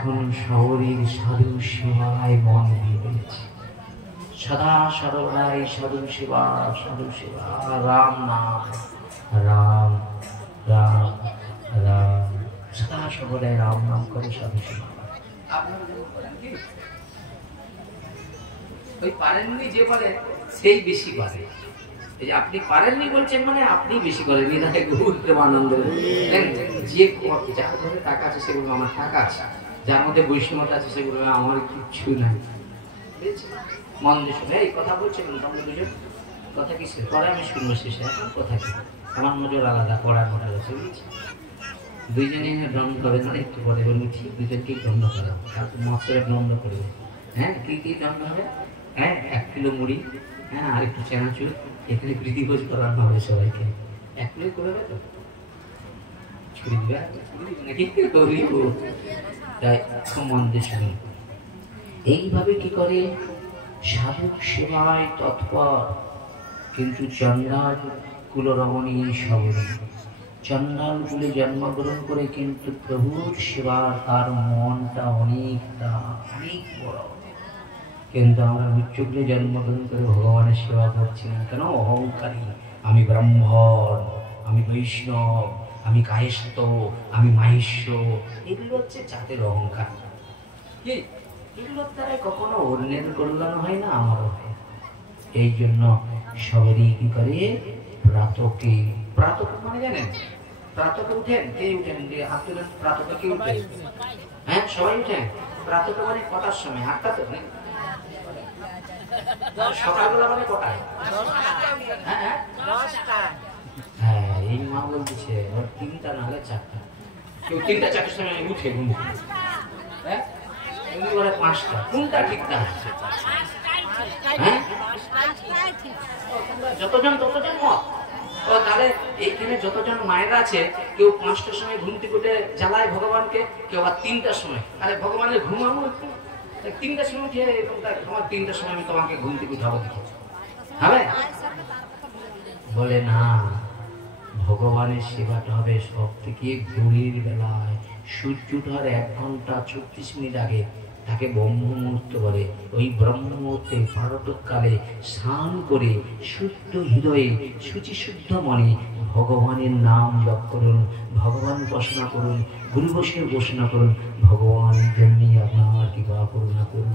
এখন শহরের সাধু সেবায় মন দিয়ে দিয়েছে। সদা সর্বদাই সাধু সেবা, সাধু সেবা, রাম নাম, রাম রাম রাম, সদা সর্বদাই রাম নাম করে সাধু সেবা। ওই পারেননি যে বলে সেই বেশি পারে। এই যে আপনি পারেননি বলছেন মানে আপনি বেশি করেন। আনন্দ যে যার মধ্যে টাকা আছে সেগুলো আমার টাকা আছে, যার মধ্যে বৈষ্ণবতা আছে সেগুলো আমার কিচ্ছু নাই। মন দিয়ে শুনে এই কথা বলছিলেন তোমরা দুজন, কথা কি পরে আমি শুনবো শেষে। এখন কথা কি আমার নজর আলাদা, পড়ার মোটা গেছে বুঝেছি। দুইজনে দ্বন্দ্ব করে না, একটু পরে বলবো ঠিক দুজনকেই দ্বন্দ্ব করা, মৎসরের দ্বন্দ্ব করবে। হ্যাঁ কি কি দ্বন্দ্ব হবে? হ্যাঁ 1 কিলো মুড়ি, হ্যাঁ আর একটু চানাচুর, এখানে প্রীতিভোজ করানো হবে সবাইকে। 1 কিলো করে তো ছুরি দিবে নাকি করিব। তাই মন দিয়ে শুনুন। এইভাবে কি করে সাধু সেবায় তৎপর, কিন্তু চন্ডাল কুলরমণী সবরী, চন্ডাল কুলে জন্মগ্রহণ করে কিন্তু প্রভুর সেবা তার মনটা অনেকটা অনেক বড়। কিন্তু আমরা উচ্চকুলে জন্মগ্রহণ করে ভগবানের সেবা করছি না কেন? অহংকারী, আমি ব্রাহ্মণ, আমি বৈষ্ণব, আমি কায়স্থ, আমি মাহিষ্য, এগুলো হচ্ছে জাতের অহংকার। এগুলোর দ্বারা কখনো অন্যের কল্যাণ হয় না, আমারও হয়। এই জন্য সবারই কি করে প্রাতকে, প্রাতক মানে জানেন প্রাতকে উঠেন, কে উঠেন? হাত তুলেন। প্রাতকে কে উঠেন? হ্যাঁ সবাই উঠেন। প্রাতকে মানে কটার সময়? 8টা তো নেই, সকালবেলা মানে কটায়? হ্যাঁ এই মা বলতেছে 3টা নাহলে 4টা, কেউ 3টা 4টার সময় উঠে ঘুম, হ্যাঁ 5টা, কোনটা ঠিক না? যতজন ততজন মত। ও তাহলে এইখানে যতজন মায়েরা আছে কেউ 5টার সময় ঘুম থেকে উঠে জ্বালায় ভগবানকে, কেউ আবার 3টার সময়। আরে ভগবানের ঘুমাবো 3টার সময় উঠে, তোমার 3টার সময় আমি তোমাকে ঘুম থেকে উঠাবো দেখি হবে? বলে না, ভগবানের সেবাটা হবে সব থেকে ভোরের বেলায়, সূর্য ওঠার 1 ঘন্টা 36 মিনিট আগে তাকে ব্রহ্ম মুহূর্ত বলে। ওই ব্রহ্ম মুহূর্তে পারতকালে স্নান করে শুদ্ধ হৃদয়ে শুচিশুদ্ধ মনে ভগবানের নাম জপ করুন, ভগবান উপাসনা করুন, গুরু বৈষ্ণব উপাসনা করুন, ভগবানের জন্যই আপনার কৃপা করুণা করুন।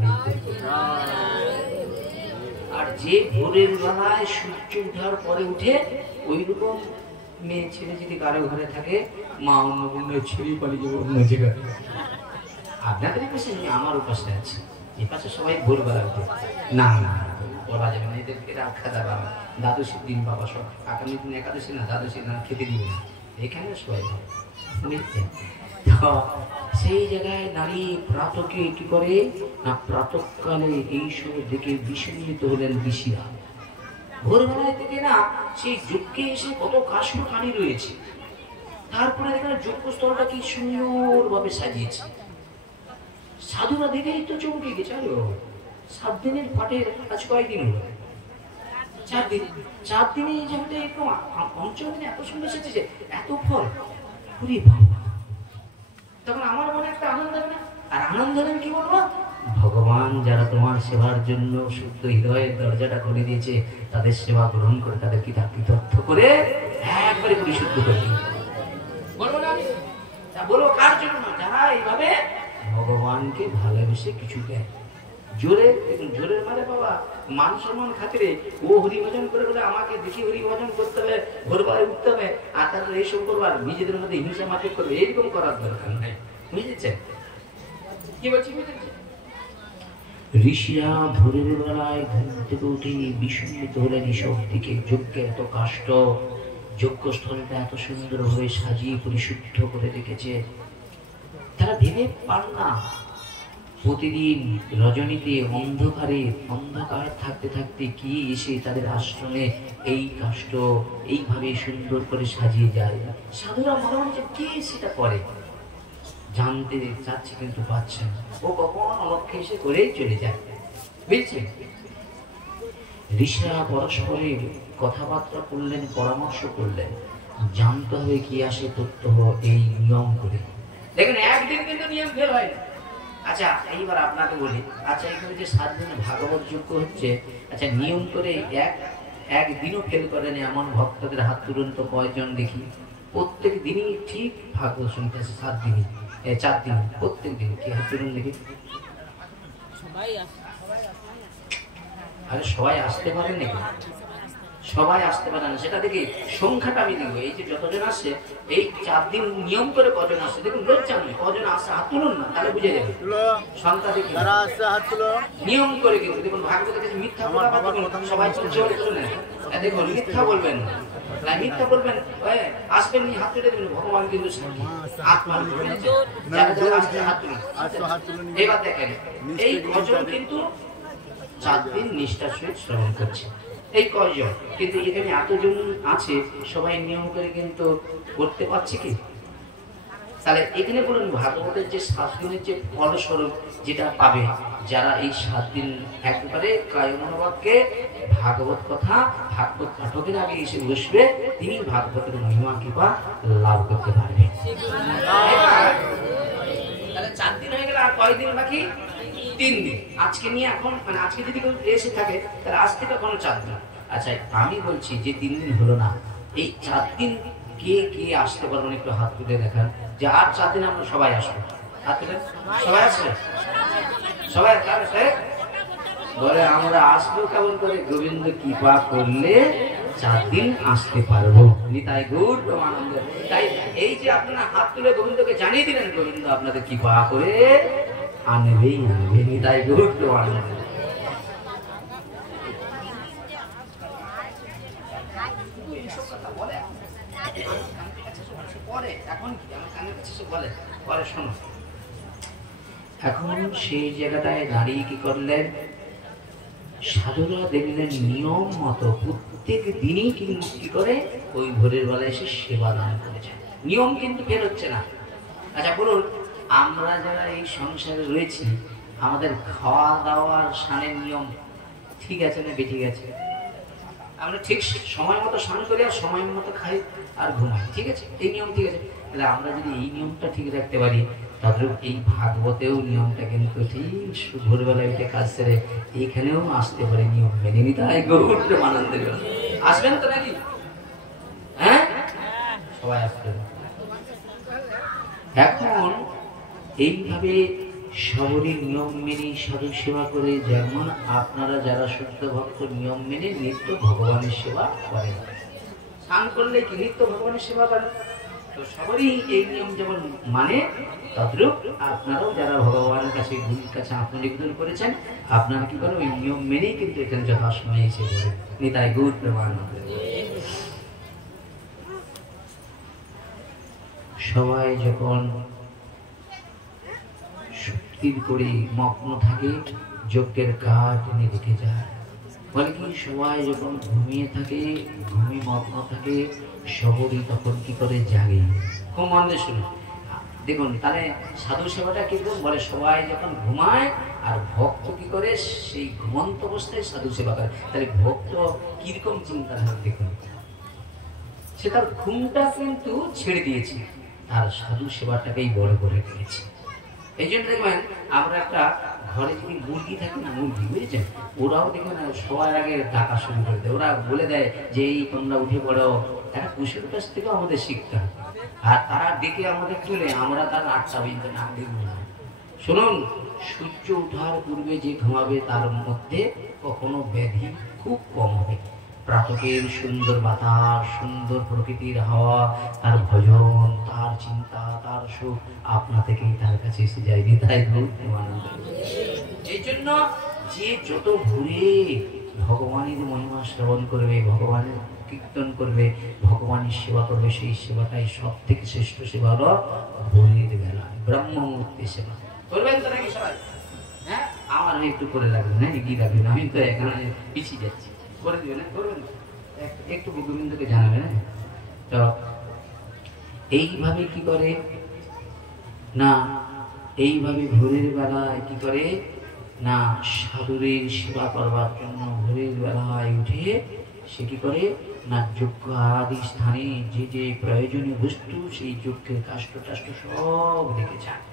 আর যে ভোরের বেলায় সূর্য ওঠার পরে উঠে, ওই রকম মেয়ে ছেলে যদি কারো ঘরে থাকে, মা অন্য বন্য ছেলে পালিয়ে যাবো অন্য জায়গায়। আপনাদের কাছে আমার উপাসে আছে, এ পাশে সবাই ভোরবেলা উঠে না না বলা যাবে না, এদেরকে রাখা যাবে না। দ্বাদশীর দিন বাবা সব আগামী দিন একাদশী না দ্বাদশী না খেতে দিবে না, এখানে সবাই বুঝছেন তো। সেই জায়গায় নারী প্রাতকে কি করে না, প্রাতকালে এই সময় দেখে বিস্মিত হলেন ঋষিরা। ভোরবেলায় থেকে না সেই যজ্ঞে এসে কত কাষ্ঠ কানি রয়েছে, তারপরে এখানে যজ্ঞস্থলটা কি সুন্দরভাবে সাজিয়েছে। সাধুরা দেখেই তো চমকে গেছে। 7 দিনের পাঠের আজ কয়েকদিন হলো? 4 দিন। 4 দিনে এই জায়গাটা একদম 5ম দিনে এত সুন্দর সেজেছে, এত ফল। পুরি বাবা, তখন আমার মনে একটা আনন্দ হবে না? আর আনন্দ হলেন কি বলবো, ভগবান যারা তোমার সেবার জন্য শুদ্ধ হৃদয়ের দরজাটা খুলে দিয়েছে, তাদের সেবা গ্রহণ করে তাদের কি কৃতজ্ঞ করে একবারে পরিশুদ্ধ করে দিই। বলবো না আমি? বলবো কার জন্য? যারা এইভাবে ভগবানকে ভালোবেসে কিছু দেয়। জোরে, জোরের মানে বাবা মান সম্মান খাতিরে ও হরিভজন করে বলে আমাকে দেখি হরিভজন করতে হবে, ভোরবেলায় উঠতে হবে, আর তারপরে এইসব করবো, আর নিজেদের মধ্যে হিংসা মারপিট করবে, এরকম করার দরকার নাই। বুঝেছেন কি বলছি? বুঝেছেন? ঋষিরা ভোরের বেলায় ঘুম থেকে উঠে বিস্মিত হলেন এসব দিকে। যজ্ঞে এত কাষ্ঠ, যজ্ঞস্থলটা এত সুন্দরভাবে সাজিয়ে পরিশুদ্ধ করে রেখেছে। তারা ভেবে পান না, প্রতিদিন রজনীতে অন্ধকারে অন্ধকার থাকতে থাকতে কি এসে তাদের আশ্রমে এই কাষ্ঠ এইভাবে সুন্দর করে সাজিয়ে যায়। সাধুরা মনে মনে কে সেটা করে জানতে চাচ্ছে, কিন্তু পাচ্ছে না। ও কখন অলক্ষ্যে এসে করেই চলে যায়। বুঝছেন? ঋষিরা পরস্পরে কথাবার্তা করলেন, পরামর্শ করলেন, জানতে হবে কি আসে তথ্য এই নিয়ম করে। দেখেন একদিন কিন্তু নিয়ম ফেল হয় না, আচ্ছা এইবার আপনাকে বলি, আচ্ছা এখানে যে 7 দিন ভাগবত যজ্ঞ হচ্ছে, আচ্ছা নিয়ম করে একদিনও ফেল করেনি এমন ভক্তদের হাত তুলুন তো কয়জন দেখি। প্রত্যেক দিনই ঠিক ভাগবত শুনতে আসে 7 দিনই, 4 দিন প্রত্যেক দিন, কি হাত তুলুন দেখি। আরে সবাই আসতে পারে নাকি? সবাই আসতে পারে না, সেটা দেখি সংখ্যাটা আমি দেখবো। এই যে যতজন আসে এই 4 দিন নিয়ম করে কজন আসে দেখুন, লজ্জা নেই, কজন আসে হাত তুলুন না, তাহলে বুঝে যাবে সংখ্যা দেখি। নিয়ম করে কিন্তু দেখুন, ভাগবত কাছে মিথ্যা বলা সবাই চলে দেখুন, মিথ্যা বলবেন না, মিথ্যা বলবেন আসবেন নি, হাত তুলে দেবেন, ভগবান কিন্তু হাত তুলুন। এবার দেখেন এই কজন কিন্তু 4 দিন নিষ্ঠার সহিত শ্রবণ করছে, এই কয়জন, কিন্তু এখানে এতজন আছে সবাই নিয়ম করে কিন্তু করতে পারছে কি? তাহলে এখানে বলুন ভাগবতের যে 7 দিনের যে ফলস্বরূপ যেটা পাবে, যারা এই 7 দিন একেবারে কায়মনোবাক্যে ভাগবত কথা ভাগবত পাঠকের আগে এসে বসবে, তিনি ভাগবতের মহিমা কৃপা লাভ করতে পারবে। তাহলে 4 দিন হয়ে গেল, আর কয়দিন বাকি? 3 দিন। আজকে নিয়ে এখন মানে আজকে যদি কেউ এসে থাকে তাহলে আজ থেকে কোনো 4 দিন। আচ্ছা আমি বলছি যে 3 দিন হলো না, এই 4 দিন কে কে আসতে পারবেন একটু হাত তুলে দেখান, যে আর 4 দিন আমরা সবাই আসবো। হাত তুলে সবাই আসবে, সবাই বলে আমরা আসবো কেমন করে? গোবিন্দ কৃপা করলে 4 দিন আসতে পারবো। নিতাই গৌর প্রেমানন্দ। তাই এই যে আপনারা হাত তুলে গোবিন্দকে জানিয়ে দিলেন, গোবিন্দ আপনাদের কৃপা করে আনবেই আনবে। নিতাই গৌর প্রেমানন্দ। এখন সেই জায়গাটায় দাঁড়িয়ে কি করলেন? সাধুরা দেখলেন নিয়ম মতো প্রত্যেক দিনই কি করে ওই ভোরের বেলা এসে সেবা দান করেছে, নিয়ম কিন্তু বের হচ্ছে না। আচ্ছা বলুন, আমরা যারা এই সংসারে রয়েছি আমাদের খাওয়া দাওয়ার স্নানের নিয়ম ঠিক আছে না বেঠিক আছে? আমরা ঠিক সময় মতো স্নান করি আর সময় মতো খাই আর ঘুমাই, ঠিক আছে, এই নিয়ম ঠিক আছে। তাহলে আমরা যদি এই নিয়মটা ঠিক রাখতে পারি, তাহলে এই ভাগবতেও নিয়মটা কিন্তু ঠিক ভোরবেলায় উঠে কাজ সেরে এইখানেও আসতে পারে নিয়ম মেনে নিতে হয়। গৌর প্রেমানন্দের আসবেন তো নাকি? হ্যাঁ, সবাই আসবেন। এখন এইভাবে সবরই নিয়ম মেনে সাধু সেবা করে, যেমন আপনারা যারা শুদ্ধ ভক্ত নিয়ম মেনে নিত্য ভগবানের সেবা করেন, স্নান করলে কি নিত্য ভগবানের সেবা করেন, তো সবারই এই নিয়ম যেমন মানে, তদ্রূপ আপনারাও যারা ভগবানের কাছে গুরুর কাছে আত্মনিবেদন করেছেন, আপনারা কি করেন ওই নিয়ম মেনেই কিন্তু এখানে যথাসময়ে এসে করেন। নিতাই গৌর প্রেমানন্দ। সবাই যখন স্থির করে মগ্ন থাকে, যজ্ঞের কাজ এনে রেখে যায়। বলে কি সবাই যখন ঘুমিয়ে থাকে, ঘুমিয়ে মগ্ন থাকে, সবরই তখন কি করে জাগে। খুব মন দিয়ে শুনুন দেখুন, তাহলে সাধু সেবাটা কিরকম বলে, সবাই যখন ঘুমায় আর ভক্ত কি করে সেই ঘুমন্ত অবস্থায় সাধু সেবা করে। তাহলে ভক্ত কিরকম চিন্তাধারা দেখুন, সে তার ঘুমটা কিন্তু ছেড়ে দিয়েছে, তার সাধু সেবাটাকেই বড় করে দিয়েছে। এই জন্য দেখবেন আমরা একটা ঘরে যদি মুরগি থাকে না, মুরগি বুঝেছেন, ওরাও দেখবেন সবার আগে ডাকা শুরু করে দেয়, ওরা বলে দেয় যে এই তোমরা উঠে পড়ো। একটা পুষের কাছ থেকেও আমাদের শিখতে হবে, আর তারা ডেকে আমাদের তুলে আমরা তার 8টা পর্যন্ত না দেখব না। শুনুন, সূর্য ওঠার পূর্বে যে ঘুমাবে তার মধ্যে কখনো ব্যাধি খুব কম হবে। প্রাতকের সুন্দর বাতাস, সুন্দর প্রকৃতির হাওয়া, তার ভজন, তার চিন্তা, তার সুখ আপনা থেকেই তার কাছে এসে যায়। তাই এই জন্য যে যত ঘুরে ভগবানের মহিমা শ্রবণ করবে, ভগবানের কীর্তন করবে, ভগবানের সেবা করবে, সেই সেবাটাই সব থেকে শ্রেষ্ঠ সেবা হলো ভোরের বেলা ব্রহ্ম মুহূর্তে সেবা করবেন। তো নাকি সবাই? হ্যাঁ, আমার একটু করে লাগবে না, এগিয়ে লাগবেন, আমি তো এখানে পিছিয়ে যাচ্ছি, করে দিবেন, করবেন একটু গোবিন্দকে জানাবেন। তো এইভাবে কি করে না, এইভাবে ভোরের বেলায় কি করে না, সাধুরের সেবা করবার জন্য ভোরের বেলায় উঠে সে কি করে না, যজ্ঞ আদি স্থানে যে যে প্রয়োজনীয় বস্তু, সেই যজ্ঞের কাষ্ঠ টাষ্ঠ সব রেখে যায়।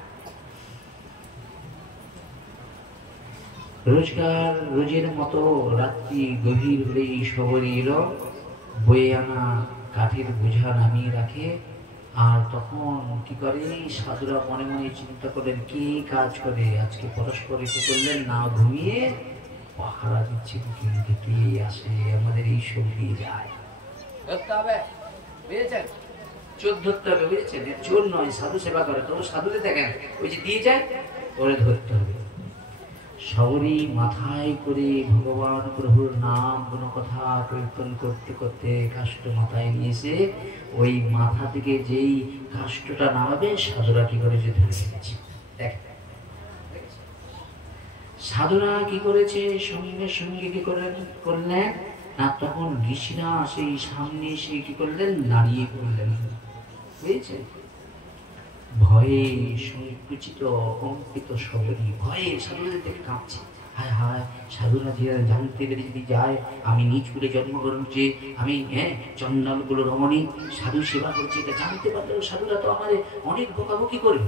রোজকার রোজের মতো রাত্রি গভীর হলেই শহরে এলো, বয়ে আনা কাঠের বোঝা নামিয়ে রাখে। আর তখন কি করে, সাধুরা মনে মনে চিন্তা করেন কে কাজ করে আজকে, পরস্পর কি করলেন না ঘুমিয়ে পাহারা দিচ্ছে, কে আসে আমাদের এই সব দিয়ে যায়, ধরতে হবে, বুঝেছেন? চোর ধরতে হবে, বুঝেছেন? চোর নয়, সাধু সেবা করে। তবু সাধুতে দেখেন ওই যে দিয়ে যায়, ওরে ধরতে হবে। শবরী মাথায় করে ভগবান প্রভুর নাম কোনো কথা কীর্তন করতে করতে কাষ্ঠ মাথায় নিয়েছে, ওই মাথা থেকে যেই কাষ্ঠটা নামাবে সাধুরা কি করে যে ধরে ফেলেছে। সাধুরা কি করেছে, সঙ্গে সঙ্গে কি করলেন না, তখন ঋষিরা সেই সামনে এসে কি করলেন, দাঁড়িয়ে পড়লেন, বুঝেছে? ভয়ে সংকুচিত কম্পিত শবরী ভয়ে সাধুদের দেখে কাঁপছে। হায় হায়, সাধুরা জানতে পেরে যদি যায় আমি নিজ করে জন্মগ্রহণ করছি, আমি চন্ডালগুলো রমণী সাধু সেবা করছি, এটা জানতে পারলেও সাধুরা তো আমার অনেক বকাবকি করবে,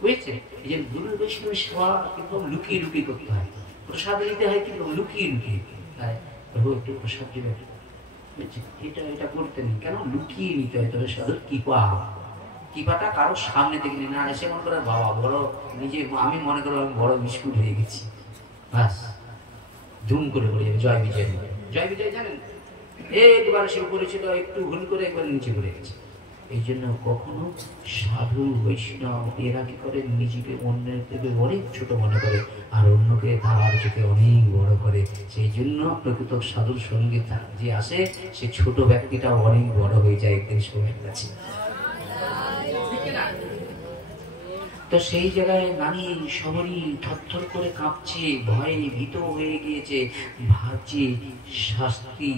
বুঝেছে? এই যে গুরু বৈষ্ণবের সেবা কিন্তু লুকিয়ে লুকিয়ে করতে হয়, প্রসাদ দিতে হয় কিন্তু লুকিয়ে লুকিয়ে। প্রভু একটু প্রসাদ দিবে, এটা করতে নেই, কেন লুকিয়ে নিতে হয়। তবে সাধুর কৃপাটা কারোর সামনে দেখিনি না, এসে মনে করে বাবা বড় নিজে, আমি মনে করো আমি বড় বিস্কুট হয়ে গেছি, ব্যাস ধুম করে পড়ে যাবে। জয় বিজয়, জয় বিজয় জানেন, একবার সে উপরে ছিল, একটু ভুল করে একবার নিচে পড়ে গেছে। এই জন্য কখনো সাধু বৈষ্ণব এরা কি করে, নিজেকে অন্যের থেকে অনেক ছোট মনে করে আর অন্যকে তার চোখে অনেক বড় করে। সেই জন্য প্রকৃত সাধুর সঙ্গে যে আসে সে ছোট ব্যক্তিটা অনেক বড় হয়ে যায় একদিন সময়ের কাছে। তো সেই জায়গায় নানি শবরী থরথর করে কাঁপছে, ভয়ে ভীত হয়ে গিয়েছে, ভাবছে শাস্তি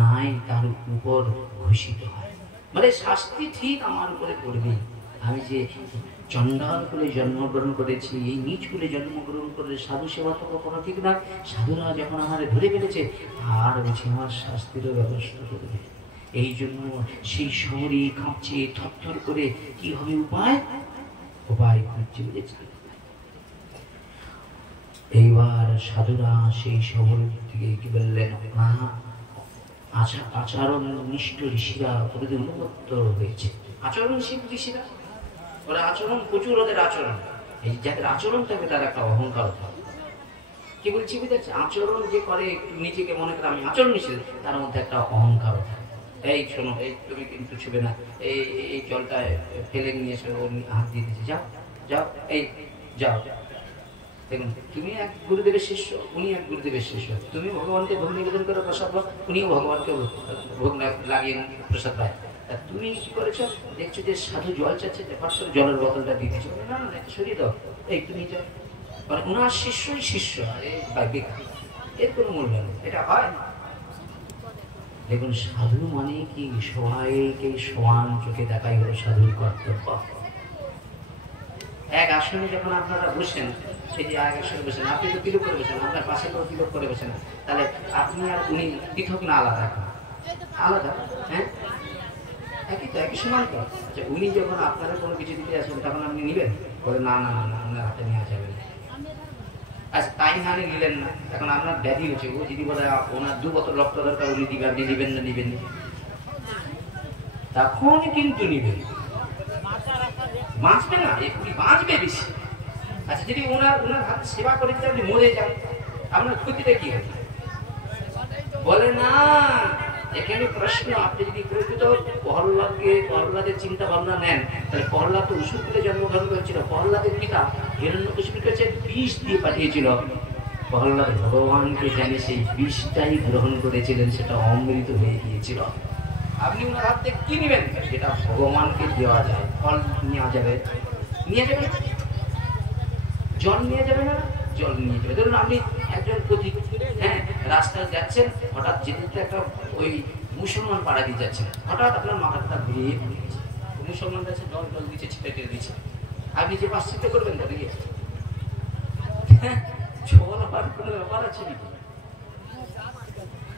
নাই তার উপর ঘোষিত হয়, মানে শাস্তি ঠিক আমার উপরে পড়বে। আমি যে চন্ডাল করে জন্মগ্রহণ করেছি, এই নিজ করে জন্মগ্রহণ করে সাধু সেবা তো কখনো ঠিক না। সাধুরা যখন আমার ধরে ফেলেছে আর বলছে আমার শাস্তিরও ব্যবস্থা করবে। এই জন্য সেই শবরী কাঁপছে থরথর করে, কি হবে উপায় খুঁজছে, বুঝেছে? এইবার সাধুরা সেই শহর থেকে কি বললেন, না আচরণ নিষ্ঠ ঋষিরা প্রতি উন্মত্ত হয়েছে। আচরণশীল ঋষিরা, ওরা আচরণ প্রচুর, ওদের আচরণ, এই যাদের আচরণ থাকে তার একটা অহংকার থাকে। কি বলছি বুঝেছে? আচরণ যে করে নিজেকে মনে করে আমি আচরণশীল, তার মধ্যে একটা অহংকার থাকে। এই শোনো, এই তুমি কিন্তু ছুবে না, এই জলটা ফেলে নিয়ে এসে হাত দিয়ে দিয়েছে, যাও যাও, এই যাও। দেখুন, তুমি এক গুরুদেবের শিষ্য, উনি এক গুরুদেবের শিষ্য, তুমি ভগবানকে ভোগ নিবেদন করে প্রসাদ পাও, উনিও ভগবানকে ভোগ লাগিয়ে প্রসাদ পায়। তুমি কি করেছো, দেখছো যে সাধু জল চাচ্ছে, জলের বোতলটা দিয়ে দিচ্ছ, না না এটা সরিয়ে দাও, এই তুমি যাও। মানে ওনার শিষ্যই শিষ্য, আরে বেকার, এর কোনো মূল্য নেই, এটা হয় না। দেখুন, সাধু মানে কি, সবাইকে সমান চোখে দেখাই হলো সাধুর কর্তব্য। এক আসনে যখন আপনারা বসেন, সেই যে এক আসনে বসেন, আপনি তো তিলক করে বসেন, আপনার পাশে তো তিলক করে বসেন, তাহলে আপনি আর উনি পৃথক না আলাদা? আলাদা, হ্যাঁ, একই তো, একই সমান তো। আচ্ছা, উনি যখন আপনারা কোনো কিছু দিতে আসবেন তখন আপনি নিবেন? বলে না না না, আপনার হাতে নেওয়া যাবে না। আচ্ছা, তাই না নিলেন না, এখন আপনার ব্যাধি হচ্ছে, ও যদি বলে ওনার 2 বোতল রক্ত দরকার, উনি দিবে, আপনি নিবেন না? নিবেন না, তখন কিন্তু নিবেন, বাঁচবে না, এগুলি বাঁচবে বেশি। আচ্ছা, যদি ওনার হাত সেবা করে দিতে আপনি মরে যান, আপনার ক্ষতিটা কি হবে? বলে না, এখানে প্রশ্ন, আপনি যদি প্রকৃত প্রহ্লাদের চিন্তা ভাবনা নেন, তাহলে প্রহ্লাদ তো অসুরকুলে জন্মগ্রহণ করেছিল, প্রহ্লাদের পিতা হিরণ্যকশিপুর কাছে বিষ দিয়ে পাঠিয়েছিল, প্রহ্লাদ ভগবানকে জানে সেই বিষটাই গ্রহণ করেছিলেন, সেটা অমৃত হয়ে গিয়েছিল। আপনি ওনার হাত থেকে কি নেবেন? যেটা ভগবানকে দেওয়া যায়, ফল নেওয়া যাবে, নিয়ে যাবে, জল নিয়ে যাবে না, জল নিয়ে যাবে। ধরুন আপনি একজন পথিক, হ্যাঁ, রাস্তায় যাচ্ছেন, হঠাৎ যেতে একটা ওই মুসলমান পাড়া দিয়ে যাচ্ছেন, হঠাৎ আপনার মাথাটা ঘুরিয়ে গেছে, মুসলমান যাচ্ছে, জল দিচ্ছে, ছিটে দিচ্ছে, আপনি যে পাশ্চিত্য করবেন তো দেখে, জল হওয়ার কোনো ব্যাপার আছে নাকি?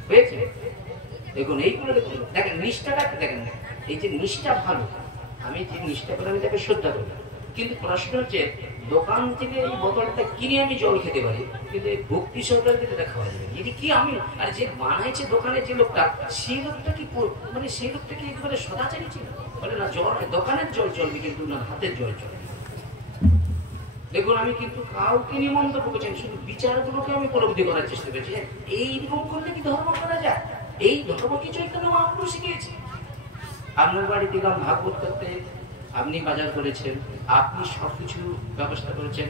হয়েছে? দেখুন, এইগুলো দেখুন, দেখেন নিষ্ঠাটা দেখেন, এই যে নিষ্ঠা ভালো, আমি যে নিষ্ঠা করে আমি তাকে শ্রদ্ধা করি, কিন্তু প্রশ্ন হচ্ছে দোকান থেকে এই বোতলটা কিনে আমি জল খেতে পারি, কিন্তু এই ভক্তি সহকারে এটা খাওয়া যাবে। এটি কি আমি, আর যে বানাইছে দোকানে যে লোকটা, সেই লোকটা কি মানে সেই লোকটা কি একেবারে সদাচারী ছিল? বলে না জল দোকানের জল চলবে, কিন্তু না হাতের জল চলবে। দেখুন আমি কিন্তু কাউকে নিমন্ত্রণ করছি, শুধু বিচারগুলোকে আমি উপলব্ধি করার চেষ্টা করছি। এইরকম করলে কি ধর্ম করা যায়? এই ধর্ম কি চৈতন্য মহাপ্রভু শিখিয়েছে। আপনার বাড়িতে গেলাম ভাগবত করতে, আপনি বাজার করেছেন, আপনি সবকিছু ব্যবস্থা করেছেন।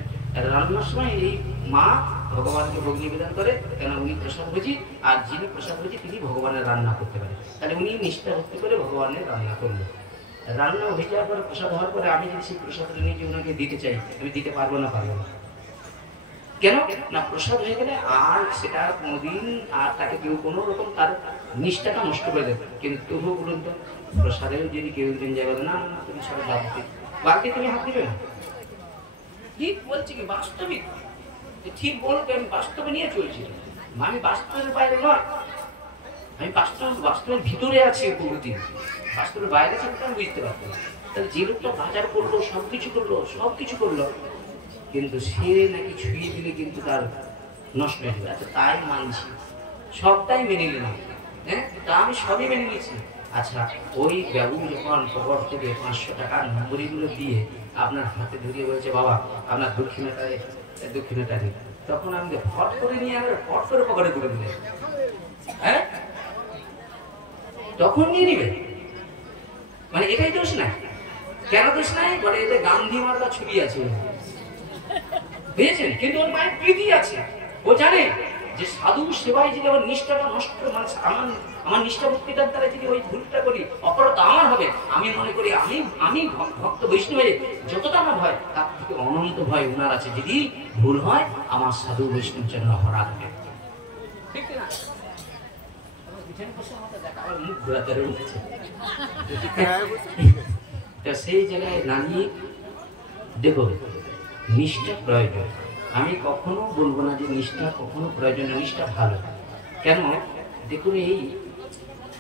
রান্নার সময় এই মা ভগবানকে ভোগ নিবেদন করে, কেন উনি প্রসাদ ভোজি, আর যিনি প্রসাদ ভোজি তিনি ভগবানের রান্না করতে পারেন। তাহলে উনি নিষ্ঠা ভক্তি করে ভগবানের রান্না করলো। রান্না হয়ে যাওয়ার পরে প্রসাদ হওয়ার পরে আমি যদি সেই প্রসাদটা নিজে ওনাকে দিতে চাই, আমি দিতে পারবো না? কেন না? প্রসাদ হয়ে গেলে আর সেটা কোনোদিন আর তাকে কেউ কোনো রকম তার নিষ্ঠাটা নষ্ট করে দেবে। কিন্তু তবুও বলুন তো, প্রসাদেও যদি কেউ দিন যাবে না, না তুমি সবাই বালতি তুমি হাত দিবে না। ঠিক বলছি কি বাস্তবিক? ঠিক বলবে, আমি বাস্তবে নিয়ে চলছি। আমি বাস্তবের বাইরে নয়, আমি বাস্তবের ভিতরে আছি। বহুদিন বাস্তবের বাইরে থাকতে আমি বুঝতে পারবো না। তাহলে যে লোকটা বাজার করলো, সবকিছু করলো, কিন্তু সে নাকি ছুঁয়ে দিলে কিন্তু তার নষ্ট হয়ে যাবে। আচ্ছা তাই মানছি, সবটাই মেনে নিলাম, হ্যাঁ তা আমি সবই মেনে নিয়েছি। আচ্ছা ওই বাবু যখন পকেট থেকে 500 টাকার নম্বরগুলো দিয়ে আপনার হাতে ধরিয়ে বলছে, বাবা আপনার দক্ষিণাটা দিন, তখন আমি ফট করে নিয়ে ফট করে পকেটে তুলে দিলে, হ্যাঁ তখন নিয়ে নিবে। মানে এটাই দোষ নাই। কেন দোষ নাই? বলে এতে গান্ধী মার্কা ছবি আছে, বুঝেছেন? কিন্তু ওর মায়ের প্রীতি আছে। ও জানে যে সাধু সেবায় যদি আমার নিষ্ঠাটা নষ্ট, মানে আমার নিষ্ঠা ভক্তিটার দ্বারা যদি ওই ভুলটা করি, অপরাধ আমার হবে। আমি মনে করি আমি ভক্ত বৈষ্ণবে যতটা আমার ভয়, তার থেকে অনন্ত ভয় ওনার আছে। যদি ভুল হয় আমার সাধু বৈষ্ণব যেন হরা হবে, ঠিক না? সেই জায়গায় দাঁড়িয়ে দেখো নিষ্ঠা প্রয়োজন। আমি কখনো বলবো না যে নিষ্ঠা কখনো প্রয়োজন, নিষ্ঠা ভালো। কেন দেখুন, এই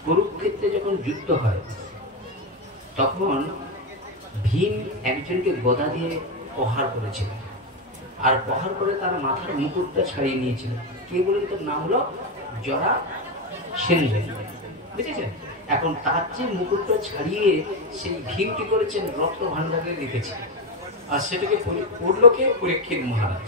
কুরুক্ষেত্রে যখন যুদ্ধ হয় তখন ভীম একজনকে গদা দিয়ে প্রহার করেছিল, আর প্রহার করে তার মাথার মুকুটটা ছাড়িয়ে নিয়েছিল। কে বলেন? তার নাম হলো জরাসন্ধ, বুঝেছেন? এখন তার যে মুকুটটা ছাড়িয়ে সেই ভীম কি করেছেন? রক্ত ভাণ্ডারে রেখেছে, আর সেটাকে পড়লো কে? পরীক্ষিত মহারাজ।